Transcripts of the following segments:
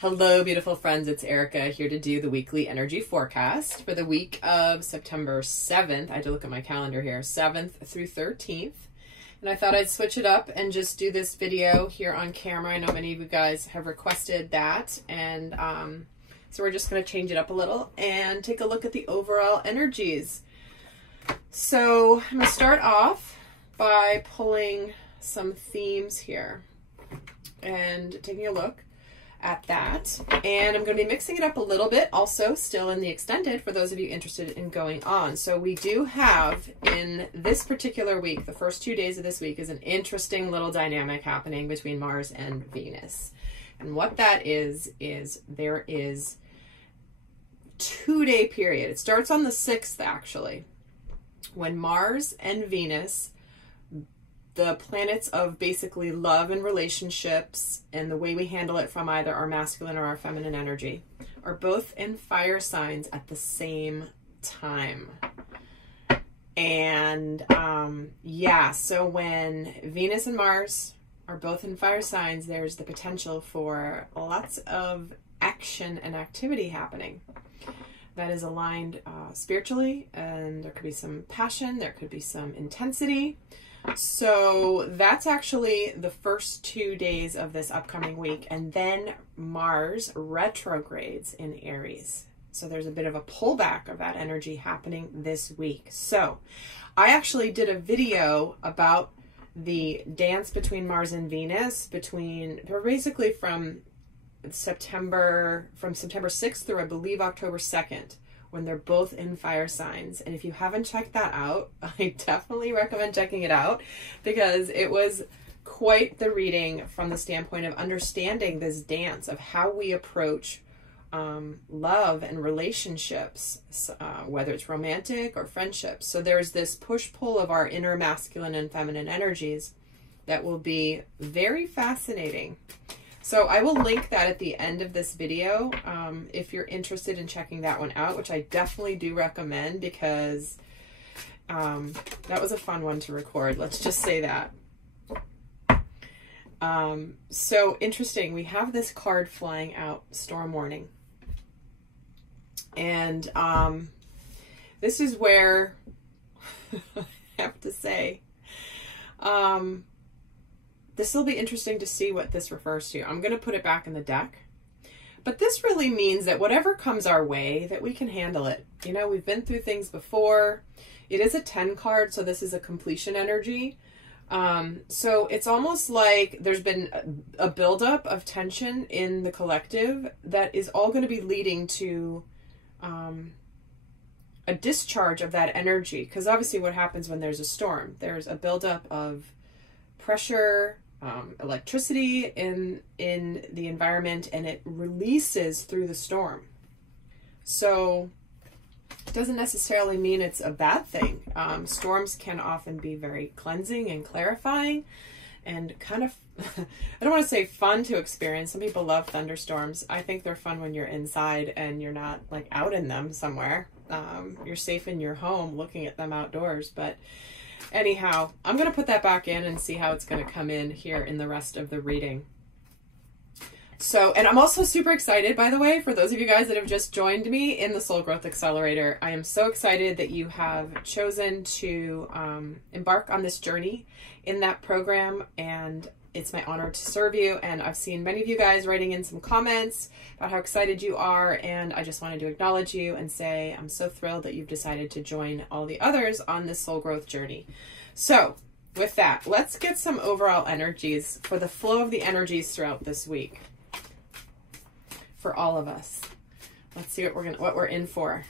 Hello, beautiful friends. It's Erika here to do the weekly energy forecast for the week of September 7th. I had to look at my calendar here, 7th through 13th. And I thought I'd switch it up and just do this video here on camera. I know many of you guys have requested that. And so we're just going to change it up a little and take a look at the overall energies. So I'm going to start off by pulling some themes here and taking a look at that, and I'm going to be mixing it up a little bit also still in the extended for those of you interested in going on. So we do have in this particular week, the first 2 days of this week is an interesting little dynamic happening between Mars and Venus. And what that is there is 2-day period. It starts on the 6th actually, when Mars and Venus, the planets of basically love and relationships and the way we handle it from either our masculine or our feminine energy, are both in fire signs at the same time. And yeah, so when Venus and Mars are both in fire signs, there's the potential for lots of action and activity happening that is aligned spiritually, and there could be some passion, there could be some intensity. So that's actually the first 2 days of this upcoming week, and then Mars retrogrades in Aries. So there's a bit of a pullback of that energy happening this week. So I actually did a video about the dance between Mars and Venus basically from September 6th through I believe October 2nd. When they're both in fire signs. And if you haven't checked that out, I definitely recommend checking it out, because it was quite the reading from the standpoint of understanding this dance of how we approach love and relationships, whether it's romantic or friendships. So there's this push-pull of our inner masculine and feminine energies that will be very fascinating. So I will link that at the end of this video if you're interested in checking that one out, which I definitely do recommend, because that was a fun one to record. Let's just say that. So interesting. We have this card flying out, Storm Warning. And this is where I have to say, this will be interesting to see what this refers to. I'm going to put it back in the deck. But this really means that whatever comes our way, that we can handle it. You know, we've been through things before. It is a 10 card, so this is a completion energy. So it's almost like there's been a buildup of tension in the collective that is all going to be leading to a discharge of that energy. Because obviously what happens when there's a storm, there's a buildup of pressure, electricity in the environment, and it releases through the storm. So it doesn't necessarily mean it's a bad thing. Storms can often be very cleansing and clarifying and kind of, I don't want to say fun to experience. Some people love thunderstorms. I think they're fun when you're inside and you're not like out in them somewhere. You're safe in your home looking at them outdoors, but anyhow, I'm going to put that back in and see how it's going to come in here in the rest of the reading. So, and I'm also super excited, by the way, for those of you guys that have just joined me in the Soul Growth Accelerator. I am so excited that you have chosen to embark on this journey in that program, and it's my honor to serve you. And I've seen many of you guys writing in some comments about how excited you are, and I just wanted to acknowledge you and say I'm so thrilled that you've decided to join all the others on this soul growth journey. So with that, let's get some overall energies for the flow of the energies throughout this week for all of us. Let's see what we're in for.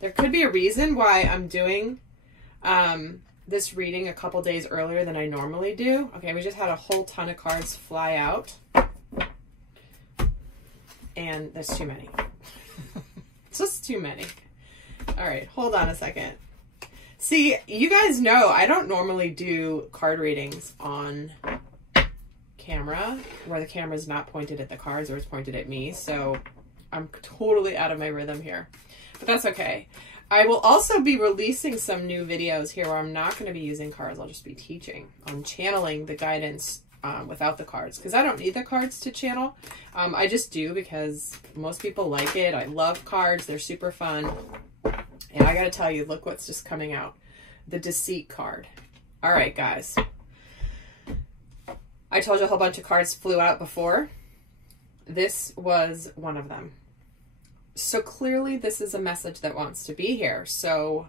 There could be a reason why I'm doing this reading a couple days earlier than I normally do. Okay, we just had a whole ton of cards fly out, and there's too many. It's just too many. All right, hold on a second. See, you guys know I don't normally do card readings on camera where the camera's not pointed at the cards or it's pointed at me, so I'm totally out of my rhythm here, but that's okay. I will also be releasing some new videos here where I'm not going to be using cards. I'll just be teaching on channeling the guidance without the cards, because I don't need the cards to channel. I just do because most people like it. I love cards. They're super fun. And I got to tell you, look what's just coming out. The Deceit card. All right, guys. I told you a whole bunch of cards flew out before. This was one of them. So clearly this is a message that wants to be here. So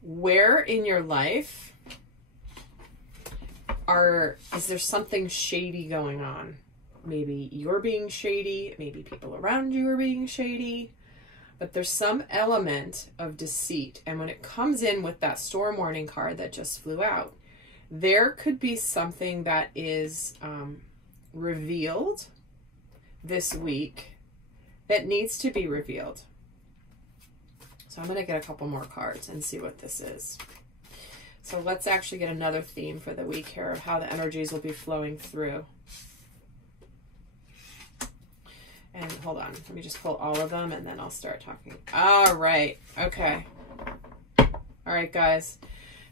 where in your life is there something shady going on? Maybe you're being shady, maybe people around you are being shady, but there's some element of deceit. And when it comes in with that storm warning card that just flew out, there could be something that is revealed this week that needs to be revealed. So I'm going to get a couple more cards and see what this is. So let's actually get another theme for the week here of how the energies will be flowing through. And hold on, let me just pull all of them and then I'll start talking. All right, okay. All right, guys.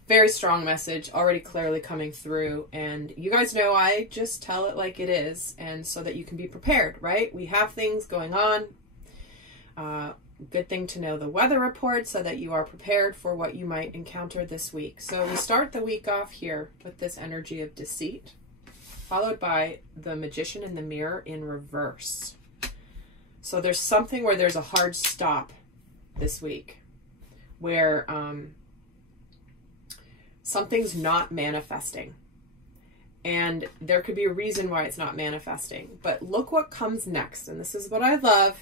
Very strong message, already clearly coming through. And you guys know I just tell it like it is, and so that you can be prepared, right? We have things going on. Good thing to know the weather report so that you are prepared for what you might encounter this week. So we start the week off here with this energy of deceit, followed by the Magician in the Mirror in reverse. So there's something where there's a hard stop this week, where something's not manifesting. And there could be a reason why it's not manifesting. But look what comes next. And this is what I love,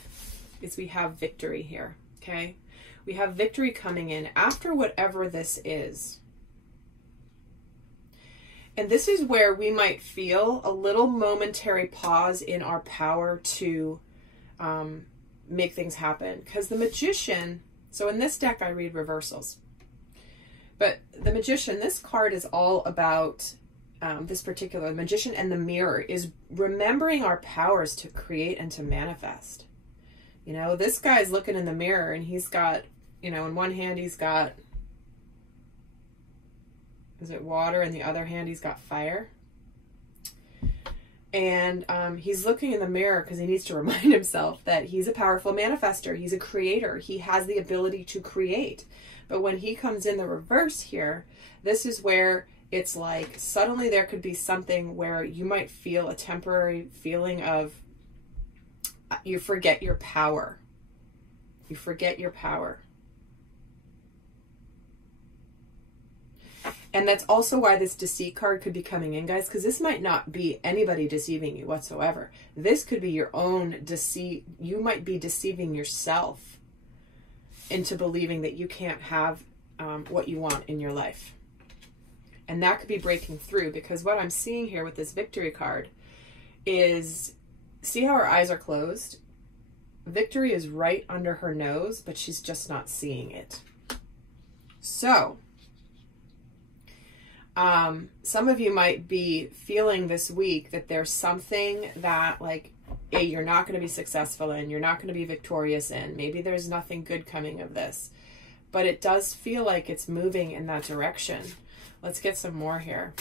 is we have victory here, okay? We have victory coming in after whatever this is. And this is where we might feel a little momentary pause in our power to make things happen. Because the Magician, so in this deck I read reversals. But the Magician, this card is all about this particular Magician and the Mirror is remembering our powers to create and to manifest. You know, this guy's looking in the mirror and he's got, you know, in one hand he's got, is it water? In the other hand he's got fire. And he's looking in the mirror because he needs to remind himself that he's a powerful manifester. He's a creator. He has the ability to create. But when he comes in the reverse here, this is where it's like suddenly there could be something where you might feel a temporary feeling of you forget your power. You forget your power. And that's also why this deceit card could be coming in, guys, because this might not be anybody deceiving you whatsoever. This could be your own deceit. You might be deceiving yourself into believing that you can't have what you want in your life. And that could be breaking through, because what I'm seeing here with this victory card is, see how her eyes are closed? Victory is right under her nose, but she's just not seeing it. So, some of you might be feeling this week that there's something that, like, A, you're not going to be successful in, you're not going to be victorious in. Maybe there's nothing good coming of this. But it does feel like it's moving in that direction. Let's get some more here.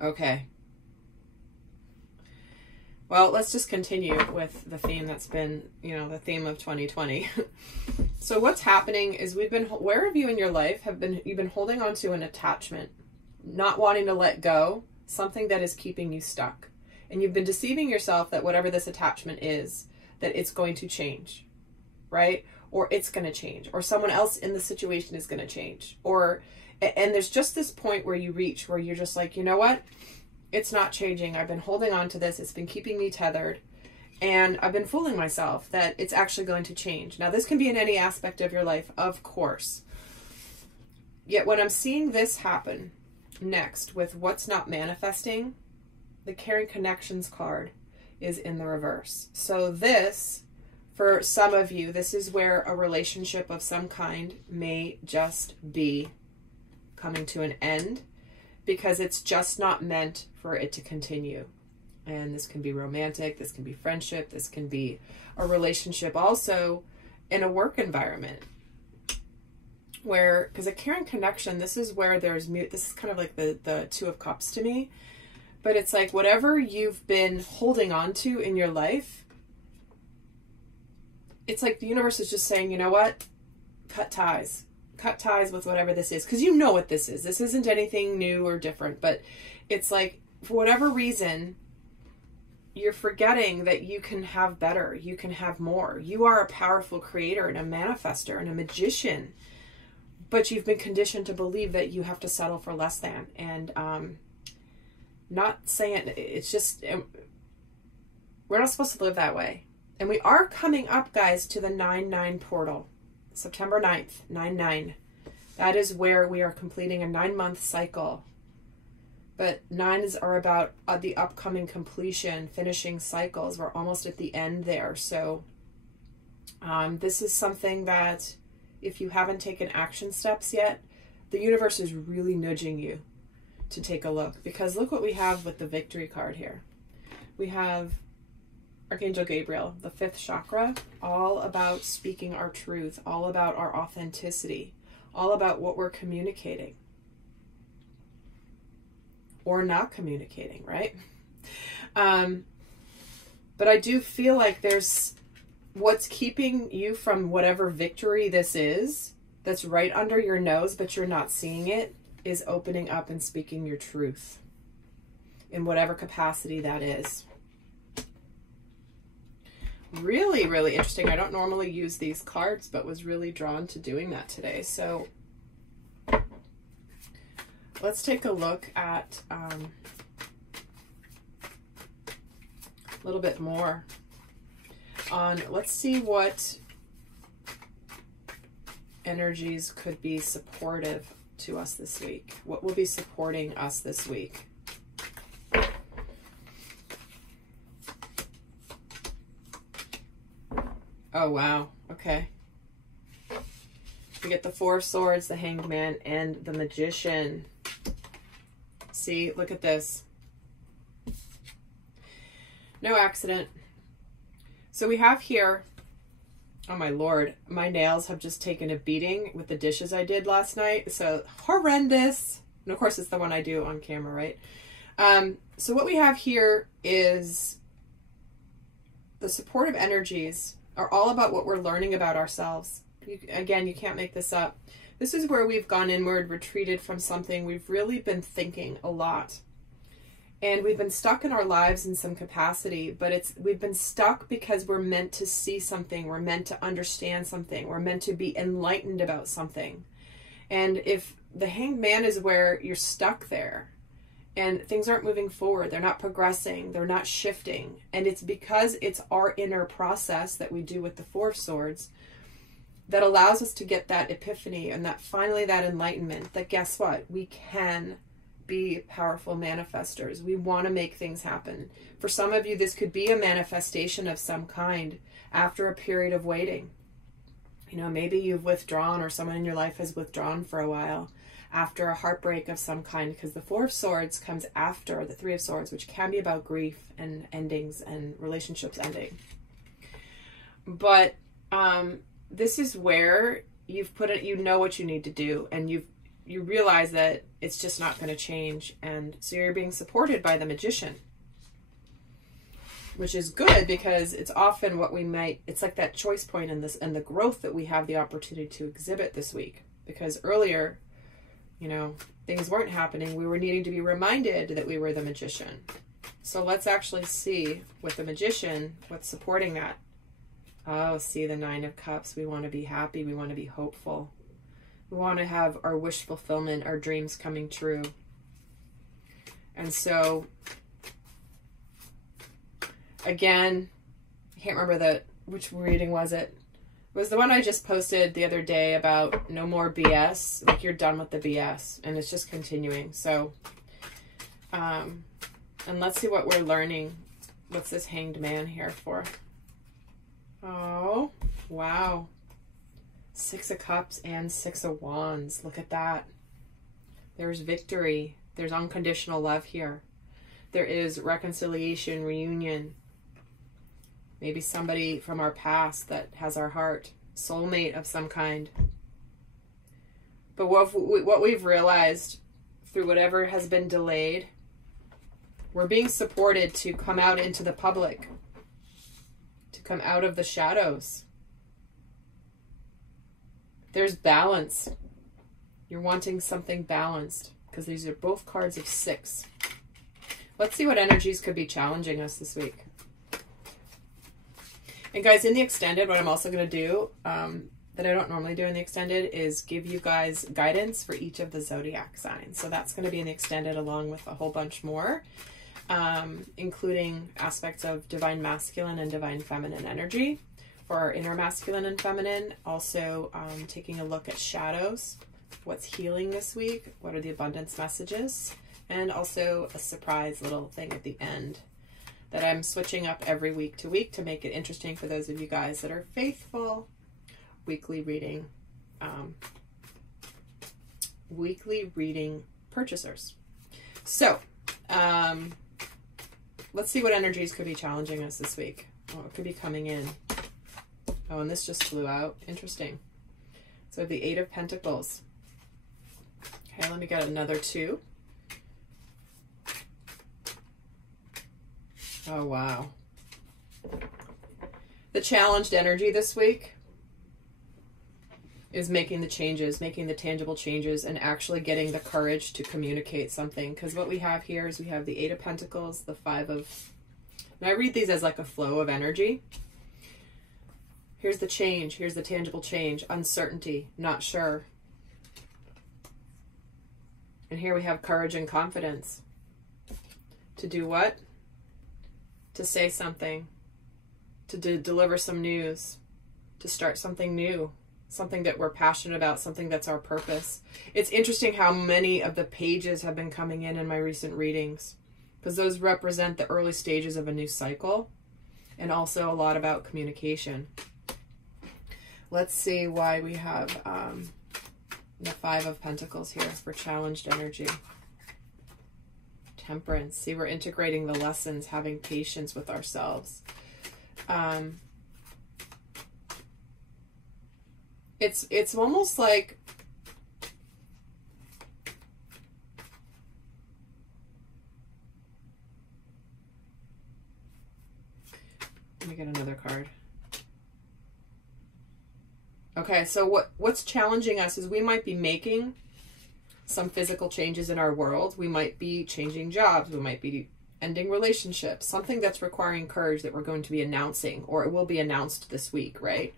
Okay. Well, let's just continue with the theme that's been, you know, the theme of 2020. So what's happening is where have you in your life you've been holding on to an attachment, not wanting to let go, something that is keeping you stuck. And you've been deceiving yourself that whatever this attachment is, that it's going to change, right? Or it's going to change, or someone else in the situation is going to change. And there's just this point where you reach where you're just like, you know what? It's not changing. I've been holding on to this. It's been keeping me tethered. And I've been fooling myself that it's actually going to change. Now, this can be in any aspect of your life, of course. Yet when I'm seeing this happen next with what's not manifesting, the Caring Connections card is in the reverse. So this, for some of you, this is where a relationship of some kind may just be coming to an end, because it's just not meant for it to continue. And this can be romantic, this can be friendship, this can be a relationship also in a work environment. Where, because a caring connection, this is where there's this is kind of like the Two of Cups to me. But it's like whatever you've been holding on to in your life, it's like the universe is just saying, you know what? Cut ties. Cut ties with whatever this is. Because you know what this is. This isn't anything new or different. But it's like, for whatever reason, you're forgetting that you can have better. You can have more. You are a powerful creator and a manifester and a magician. But you've been conditioned to believe that you have to settle for less than. And not saying, it's just, we're not supposed to live that way. And we are coming up, guys, to the 9/9 portal. September 9th, 9/9. That is where we are completing a 9-month cycle. But 9s are about the upcoming completion, finishing cycles. We're almost at the end there. So this is something that if you haven't taken action steps yet, the universe is really nudging you to take a look. Because look what we have with the victory card here. We have Archangel Gabriel, the 5th chakra, all about speaking our truth, all about our authenticity, all about what we're communicating. Or not communicating, right? But I do feel like there's what's keeping you from whatever victory this is, that's right under your nose, but you're not seeing it, is opening up and speaking your truth in whatever capacity that is. Really, really interesting. I don't normally use these cards, but was really drawn to doing that today. So let's take a look at a little bit more on, let's see what energies could be supportive to us this week. What will be supporting us this week? Oh, wow. Okay. We get the 4 of Swords, the Hanged Man, and the Magician. See, look at this. No accident. So we have here, oh my Lord, my nails have just taken a beating with the dishes I did last night. So horrendous. And of course it's the one I do on camera, right? So what we have here is the supportive energies are all about what we're learning about ourselves. Again, you can't make this up. This is where we've gone inward, retreated from something. We've really been thinking a lot. And we've been stuck in our lives in some capacity, but we've been stuck because we're meant to see something. We're meant to understand something. We're meant to be enlightened about something. And if the Hanged Man is where you're stuck there and things aren't moving forward, they're not progressing, they're not shifting. And it's because it's our inner process that we do with the 4 of Swords that allows us to get that epiphany and that finally that enlightenment that guess what? We can be powerful manifestors. We want to make things happen. For some of you, this could be a manifestation of some kind after a period of waiting. You know, maybe you've withdrawn or someone in your life has withdrawn for a while after a heartbreak of some kind, because the 4 of Swords comes after the 3 of Swords, which can be about grief and endings and relationships ending. But this is where you've put it, you know what you need to do, and you realize that it's just not going to change. And so you're being supported by the Magician, which is good because it's often what we might, it's like that choice point in this and the growth that we have the opportunity to exhibit this week. Because earlier, you know, things weren't happening. We were needing to be reminded that we were the Magician. So let's actually see with the Magician, what's supporting that. Oh, see the 9 of Cups. We want to be happy. We want to be hopeful. We want to have our wish fulfillment, our dreams coming true. And so, again, I can't remember which reading was it? It was the one I just posted the other day about no more BS. Like you're done with the BS. And it's just continuing. So, and let's see what we're learning. What's this Hanged Man here for? Oh, wow. 6 of Cups and 6 of Wands. Look at that. There's victory. There's unconditional love here. There is reconciliation, reunion. Maybe somebody from our past that has our heart. Soulmate of some kind. But what we've realized through whatever has been delayed, we're being supported to come out into the public, to come out of the shadows. There's balance. You're wanting something balanced because these are both cards of 6. Let's see what energies could be challenging us this week. And guys, in the extended, what I'm also going to do, that I don't normally do in the extended, is give you guys guidance for each of the zodiac signs. So that's going to be in the extended along with a whole bunch more, including aspects of divine masculine and divine feminine energy for our inner masculine and feminine. Also taking a look at shadows, what's healing this week, what are the abundance messages, and also a surprise little thing at the end that I'm switching up every week to make it interesting for those of you guys that are faithful weekly reading purchasers. So let's see what energies could be challenging us this week. Oh, it could be coming in. Oh, and this just flew out. Interesting. So the 8 of Pentacles. Okay, let me get another 2. Oh, wow. The challenged energy this week is making the changes, making the tangible changes, and actually getting the courage to communicate something. Because what we have here is we have the 8 of Pentacles, the 5 of... And I read these as like a flow of energy. Here's the change. Here's the tangible change. Uncertainty. Not sure. And here we have courage and confidence. To do what? To say something. To deliver some news. To start something new. Something that we're passionate about. Something that's our purpose. It's interesting how many of the pages have been coming in my recent readings. Because those represent the early stages of a new cycle. And also a lot about communication. Let's see why we have the 5 of Pentacles here for challenged energy. Temperance. See, we're integrating the lessons, having patience with ourselves. It's almost like let me get another card. Okay, so what's challenging us is we might be making some physical changes in our world. We might be changing jobs. We might be ending relationships. Something that's requiring courage that we're going to be announcing, or it will be announced this week, right?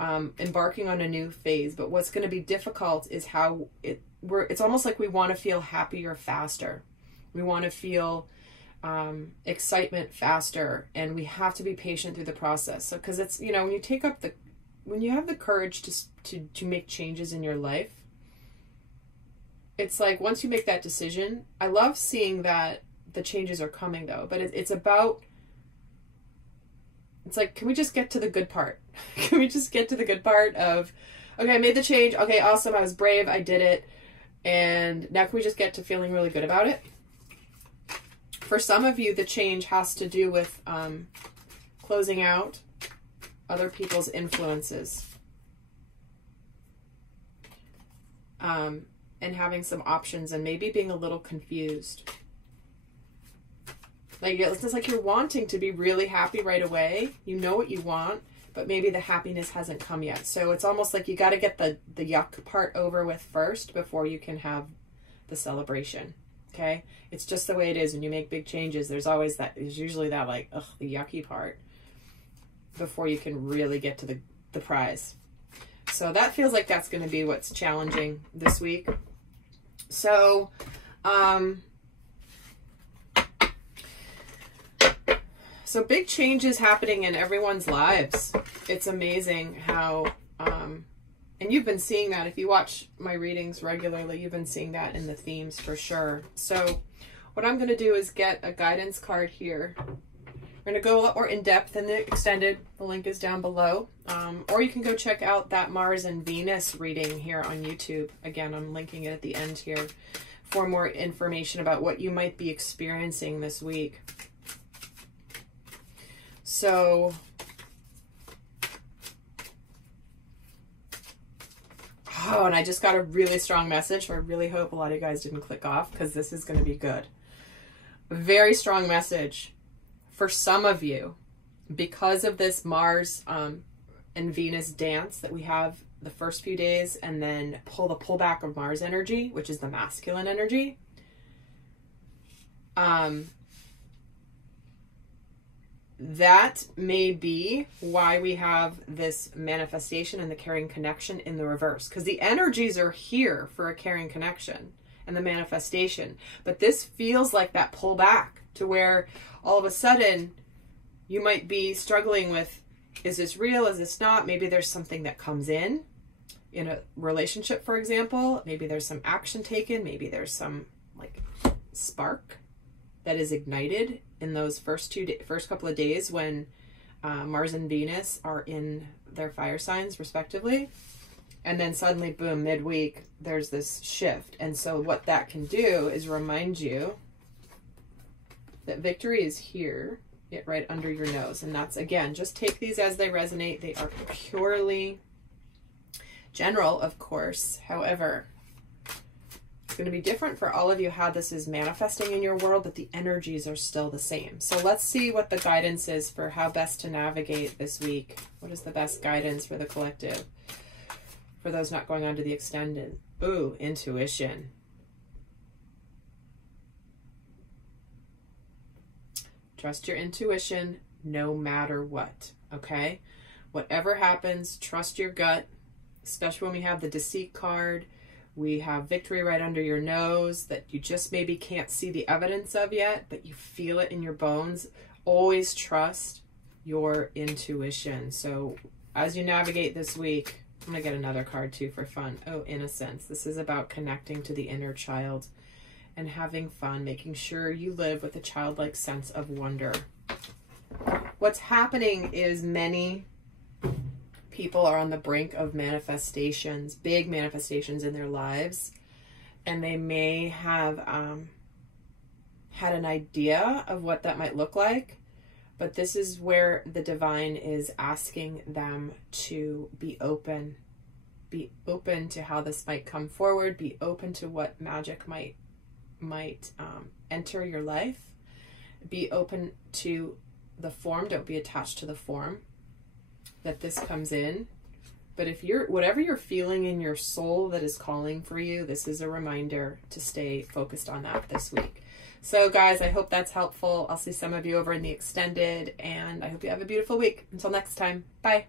Embarking on a new phase. But what's going to be difficult is how it's almost like we want to feel happier faster. We want to feel excitement faster, and we have to be patient through the process. So, because it's, you know, when you have the courage to make changes in your life, it's like once you make that decision, I love seeing that the changes are coming though, but it's like, can we just get to the good part? Can we just get to the good part of, okay, I made the change. Okay, awesome. I was brave. I did it. And now can we just get to feeling really good about it? For some of you, the change has to do with closing out other people's influences. And having some options and maybe being a little confused. Like, it's just like you're wanting to be really happy right away. You know what you want, but maybe the happiness hasn't come yet. So it's almost like you got to get the yuck part over with first before you can have the celebration. Okay? It's just the way it is when you make big changes. There's usually that like, ugh, the yucky part before you can really get to the prize. So that feels like that's going to be what's challenging this week. So, so big changes happening in everyone's lives. It's amazing how, and you've been seeing that. If you watch my readings regularly, you've been seeing that in the themes for sure. So what I'm going to do is get a guidance card here. We're going to go a lot more in depth in the extended. The link is down below. Or you can go check out that Mars and Venus reading here on YouTube. Again, I'm linking it at the end here for more information about what you might be experiencing this week. So, oh, and I just got a really strong message. So I really hope a lot of you guys didn't click off, because this is going to be good. Very strong message for some of you, because of this Mars and Venus dance that we have the first few days, and then the pullback of Mars energy, which is the masculine energy. That may be why we have this manifestation and the caring connection in the reverse, because the energies are here for a caring connection and the manifestation. But this feels like that pullback to where all of a sudden you might be struggling with, is this real? Is this not? Maybe there's something that comes in a relationship, for example. Maybe there's some action taken. Maybe there's some like spark that is ignited in those first couple of days when Mars and Venus are in their fire signs respectively. And then suddenly, boom, midweek, there's this shift. And so what that can do is remind you that victory is here, right under your nose. And that's, again, just take these as they resonate. They are purely general, of course. However, it's going to be different for all of you how this is manifesting in your world, but the energies are still the same. So let's see what the guidance is for how best to navigate this week. What is the best guidance for the collective? For those not going on to the extended. Ooh, intuition. Trust your intuition no matter what, okay? Whatever happens, trust your gut, especially when we have the deceit card. We have victory right under your nose that you just maybe can't see the evidence of yet, but you feel it in your bones. Always trust your intuition. So as you navigate this week, I'm going to get another card too for fun. Oh, innocence. This is about connecting to the inner child and having fun, making sure you live with a childlike sense of wonder. What's happening is many people are on the brink of manifestations, big manifestations in their lives, and they may have had an idea of what that might look like, but this is where the divine is asking them to be open to how this might come forward, be open to what magic might enter your life, be open to the form, don't be attached to the form that this comes in. But if whatever you're feeling in your soul that is calling for you, this is a reminder to stay focused on that this week. So guys, I hope that's helpful. I'll see some of you over in the extended, and I hope you have a beautiful week. Until next time, bye.